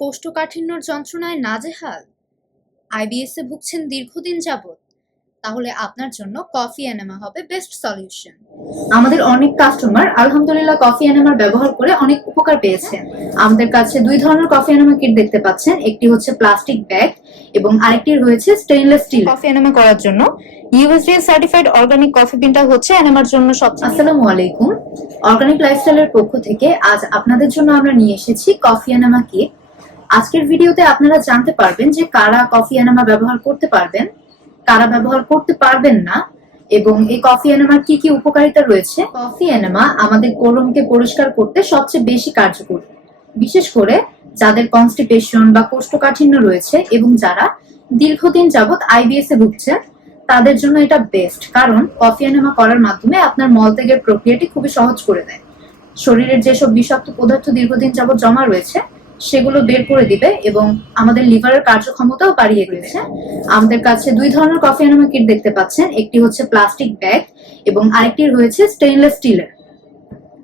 কোষ্ঠকাঠিন্যর যন্ত্রণায় নাজেহাল? আইবিএস এ ভুগছেন দীর্ঘদিন যাবত তাহলে আপনার জন্য কফি এনেমা হবে বেস্ট সলিউশন। আমাদের অনেক কাস্টমার আলহামদুলিল্লাহ কফি এনামা ব্যবহার করে অনেক উপকার পেয়েছেন। আমাদের কাছে দুই ধরনের কফি এনামা কিট দেখতে পাচ্ছেন। একটি হচ্ছে প্লাস্টিক ব্যাগ এবং আরেকটি রয়েছে স্টেইনলেস স্টিল কফি এনামা করার জন্য ইউএসডিএ সার্টিফাইড অর্গানিক কফি বিনটা হচ্ছে এনামার জন্য সবচেয়ে আসসালামু আলাইকুম। অর্গানিক লাইফস্টাইলের পক্ষ থেকে আজ আপনাদের জন্য আমরা নিয়ে এসেছি কফি এনামা কিট। আজকের ভিডিওতে আপনারা জানতে পারবেন যে কারা কফি এনামা ব্যবহার করতে পারবেন, কারা ব্যবহার করতে পারবেন না, এবং এই কফি এনামার কি কি উপকারিতা রয়েছে। কফি এনামা আমাদের কোলনকে পরিষ্কার করতে সবচেয়ে বেশি কার্যকর, বিশেষ করে যাদের কনস্টিপেশন বা কোষ্ঠকাঠিন্য রয়েছে এবং যারা দীর্ঘদিন যাবৎ আইবিএস এ ভুগছে, তাদের জন্য এটা বেস্ট কারণ কফি এনামা করার মাধ্যমে আপনার মলত্যাগের প্রক্রিয়াটি খুবই সহজ করে দেয়। শরীরের যেসব বিষাক্ত পদার্থ দীর্ঘদিন যাবৎ জমা রয়েছে সেগুলো বের করে দিবে এবং আমাদের লিভারের কার্যক্ষমতাও বাড়িয়ে দিয়েছে আমাদের কাছে দুই ধরনের কফি এনামা কিট দেখতে পাচ্ছেন। একটি হচ্ছে প্লাস্টিক ব্যাগ এবং আরেকটি রয়েছে স্টেইনলেস স্টিলের।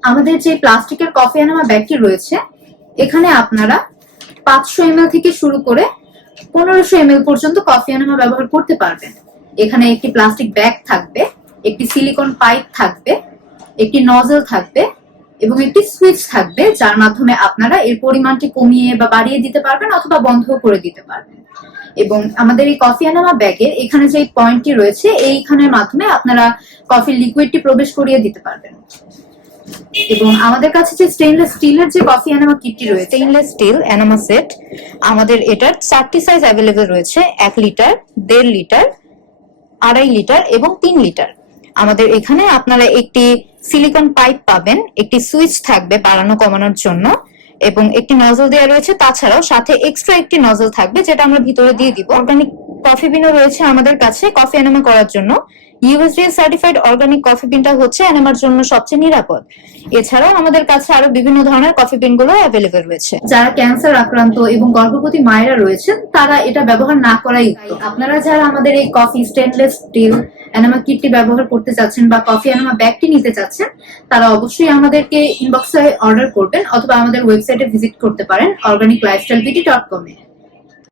আমাদের যে প্লাস্টিকের কফি এনামা ব্যাগটি রয়েছে, এখানে আপনারা পাঁচশো এমএল থেকে শুরু করে পনেরোশো এমএল পর্যন্ত কফি এনামা ব্যবহার করতে পারবেন। এখানে একটি প্লাস্টিক ব্যাগ থাকবে, একটি সিলিকন পাইপ থাকবে, একটি নজল থাকবে এবং একটি সুইচ থাকবে, যার মাধ্যমে আপনারা এর পরিমাণটি কমিয়ে বা বাড়িয়ে দিতে পারবেন অথবা বন্ধ করে দিতে পারবেন। এবং আমাদের এই কফি আনামা ব্যাগের এখানে যে পয়েন্টটি রয়েছে, এইখানের মাধ্যমে আপনারা কফির লিকুইডটি প্রবেশ করিয়ে দিতে পারবেন। এবং আমাদের কাছে যে স্টেইনলেস স্টিলের যে কফি আনামা কিটটি রয়েছে স্টেইনলেস স্টিল এনামা সেট আমাদের এটার চারটি সাইজ অ্যাভেলেবেল রয়েছে, এক লিটার দেড় লিটার আড়াই লিটার এবং তিন লিটার আমাদের এখানে আপনারা একটি সিলিকন পাইপ পাবেন, একটি সুইচ থাকবে বাড়ানো কমানোর জন্য এবং একটি নজল দেওয়া রয়েছে। তাছাড়াও সাথে এক্সট্রা একটি নজল থাকবে, যেটা আমরা ভিতরে দিয়ে দিব। অর্গানিক কফি বিনও রয়েছে আমাদের কাছে, কফি এনামা করার জন্য। ইউএসডিএ সার্টিফাইড অর্গানিক কফি বিনটা হচ্ছে এনামার জন্য সবচেয়ে নিরাপদ। এছাড়াও আমাদের কাছে আরও বিভিন্ন ধরনের কফি বিনগুলো অ্যাভেলেবেল রয়েছে। যারা ক্যান্সার আক্রান্ত এবং গর্ভবতী মায়েরা রয়েছেন, তারা এটা ব্যবহার না করাই আপনারা যারা আমাদের এই কফি স্টেনলেস স্টিল এনামা কিটটি ব্যবহার করতে চাচ্ছেন বা কফি এনামা ব্যাগটি নিতে চাচ্ছেন, তারা অবশ্যই আমাদেরকে ইনবক্সে অর্ডার করবেন অথবা আমাদের ওয়েবসাইটে ভিজিট করতে পারেন অর্গানিক লাইফস্টাইল বিটি ডট কমে